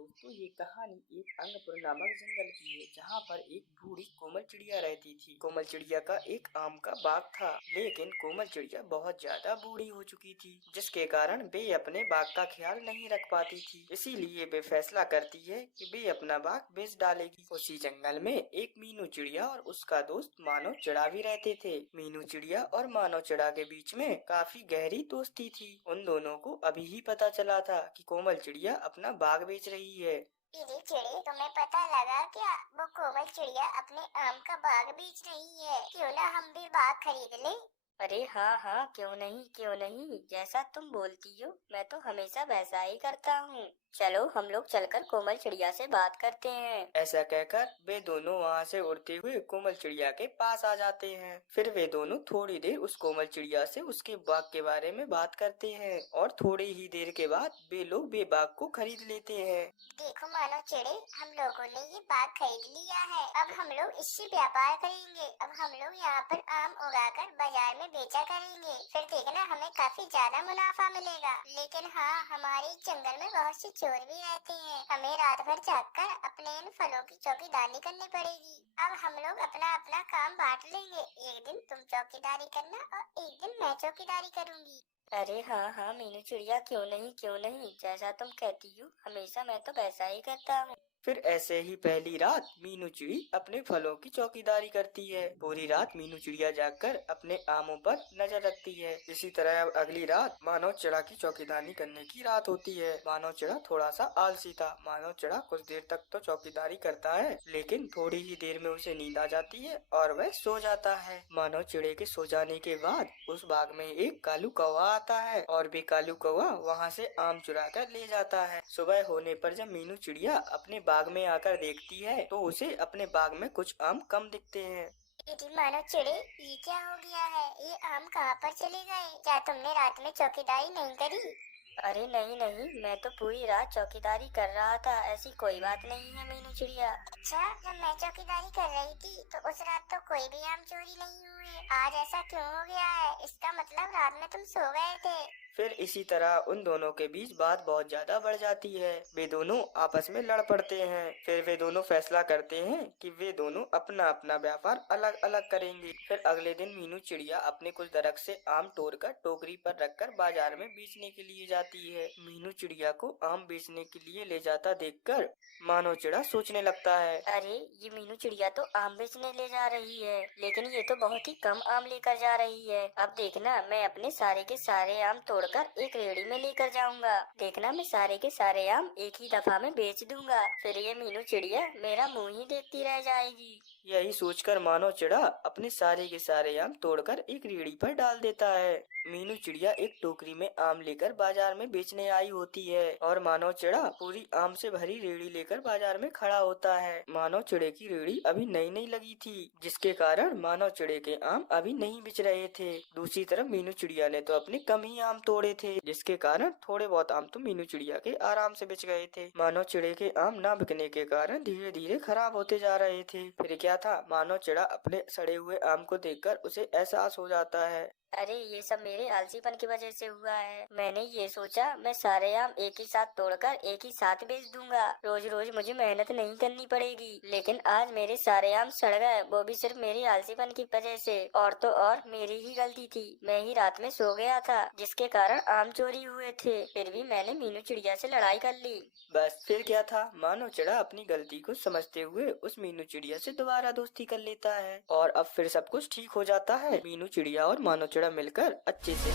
दोस्तों ये कहानी एक अंगपुर नामक जंगल की है, जहाँ पर एक बूढ़ी कोमल चिड़िया रहती थी। कोमल चिड़िया का एक आम का बाग था, लेकिन कोमल चिड़िया बहुत ज्यादा बूढ़ी हो चुकी थी, जिसके कारण वे अपने बाग का ख्याल नहीं रख पाती थी। इसीलिए वे फैसला करती है कि वे अपना बाग बेच डालेगी। उसी जंगल में एक मीनू चिड़िया और उसका दोस्त मानव चिड़ा भी रहते थे। मीनू चिड़िया और मानव चिड़ा के बीच में काफी गहरी दोस्ती थी। उन दोनों को अभी ही पता चला था कि कोमल चिड़िया अपना बाग बेच रही है। दीदी चिड़ी, तुम्हें पता लगा क्या? वो कोमल चिड़िया अपने आम का बाग बेच रही है। क्यों ना हम भी बाग खरीद लें? अरे हाँ हाँ, क्यों नहीं, जैसा तुम बोलती हो मैं तो हमेशा वैसा ही करता हूँ। चलो हम लोग चलकर कोमल चिड़िया से बात करते हैं। ऐसा कहकर वे दोनों वहाँ से उड़ते हुए कोमल चिड़िया के पास आ जाते हैं। फिर वे दोनों थोड़ी देर उस कोमल चिड़िया से उसके बाग के बारे में बात करते हैं और थोड़ी ही देर के बाद वे लोग वे बाग को खरीद लेते हैं। देखो मानो चिड़े, हम लोगों ने ये बाग खरीद लिया है। अब हम लोग इससे व्यापार करेंगे। अब हम लोग यहाँ पर आम उगाकर बाजार में बेचा करेंगे। फिर देखना हमें काफी ज्यादा मुनाफा मिलेगा। लेकिन हाँ, हमारे जंगल में बहुत से चोर भी रहते हैं। हमें रात भर जागकर अपने इन फलों की चौकीदारी करनी पड़ेगी। अब हम लोग अपना अपना काम बांट लेंगे। एक दिन तुम चौकीदारी करना और एक दिन मैं चौकीदारी करूँगी। अरे हाँ हाँ मीनू चिड़िया, क्यों नहीं, जैसा तुम कहती हो हमेशा मैं तो वैसा ही करता हूँ। फिर ऐसे ही पहली रात मीनू चिड़ी अपने फलों की चौकीदारी करती है। पूरी रात मीनू चिड़िया जागकर अपने आमों पर नजर रखती है। इसी तरह अब अगली रात मानव चिड़ा की चौकीदारी करने की रात होती है। मानव चिड़ा थोड़ा सा आलसी था। मानव चिड़ा कुछ देर तक तो चौकीदारी करता है, लेकिन थोड़ी ही देर में उसे नींद आ जाती है और वह सो जाता है। मानव चिड़े के सो जाने के बाद उस बाग में एक कालू कौवा आता है और वे कालू कौवा वहाँ से आम चुरा कर ले जाता है। सुबह होने पर जब मीनू चिड़िया अपने बाग में आकर देखती है तो उसे अपने बाग में कुछ आम कम दिखते हैं। दीदी मानो चिड़े, ये क्या हो गया है? ये आम कहाँ पर चले गए? क्या तुमने रात में चौकीदारी नहीं करी? अरे नहीं, मैं तो पूरी रात चौकीदारी कर रहा था। ऐसी कोई बात नहीं है मीनू चिड़िया। अच्छा, जब मैं चौकीदारी कर रही थी तो उस रात तो कोई भी आम चोरी नहीं हुए। आज ऐसा क्यों हो गया है? इसका मतलब रात में तुम सो गए थे। फिर इसी तरह उन दोनों के बीच बात बहुत ज्यादा बढ़ जाती है। वे दोनों आपस में लड़ पड़ते हैं। फिर वे दोनों फैसला करते हैं कि वे दोनों अपना अपना व्यापार अलग अलग करेंगे। फिर अगले दिन मीनू चिड़िया अपने कुछ दरख्त से आम तोड़कर टोकरी पर रखकर बाजार में बेचने के लिए जाती है। मीनू चिड़िया को आम बेचने के लिए ले जाता देखकर मानव चिड़ा सोचने लगता है, अरे ये मीनू चिड़िया तो आम बेचने ले जा रही है, लेकिन ये तो बहुत ही कम आम लेकर जा रही है। अब देखना मैं अपने सारे के सारे आम तोड़कर एक रेड़ी में लेकर जाऊंगा। देखना मैं सारे के सारे आम एक ही दफा में बेच दूंगा। फिर ये मीनू चिड़िया मेरा मुंह ही देखती रह जाएगी। यही सोचकर मानव चिड़ा अपने सारे के सारे आम तोड़कर एक रेड़ी पर डाल देता है। मीनू चिड़िया एक टोकरी में आम लेकर बाजार में बेचने आई होती है और मानव चिड़ा पूरी आम से भरी रेड़ी लेकर बाजार में खड़ा होता है। मानव चिड़े की रेड़ी अभी नई नई लगी थी, जिसके कारण मानव चिड़े के आम अभी नहीं बिच रहे थे। दूसरी तरफ मीनू चिड़िया ने तो अपने कम ही आम तोड़े थे, जिसके कारण थोड़े बहुत आम तो मीनू चिड़िया के आराम से बिच गए थे। मानव चिड़े के आम न बिकने के कारण धीरे धीरे खराब होते जा रहे थे। फिर क्या था, मानव चिड़ा अपने सड़े हुए आम को देखकर उसे एहसास हो जाता है, अरे ये सब मेरे आलसीपन की वजह से हुआ है। मैंने ये सोचा मैं सारे आम एक ही साथ तोड़कर एक ही साथ बेच दूंगा। रोज रोज मुझे मेहनत नहीं करनी पड़ेगी। लेकिन आज मेरे सारे आम सड़ गए, वो भी सिर्फ मेरी आलसीपन की वजह से। और तो और मेरी ही गलती थी। मैं ही रात में सो गया था, जिसके कारण आम चोरी हुए थे। फिर भी मैंने मीनू चिड़िया से लड़ाई कर ली। बस फिर क्या था, मानव चिड़ा अपनी गलती को समझते हुए उस मीनू चिड़िया से दोबारा दोस्ती कर लेता है और अब फिर सब कुछ ठीक हो जाता है। मीनू चिड़िया और मानव चिड़ा मिलकर अच्छे से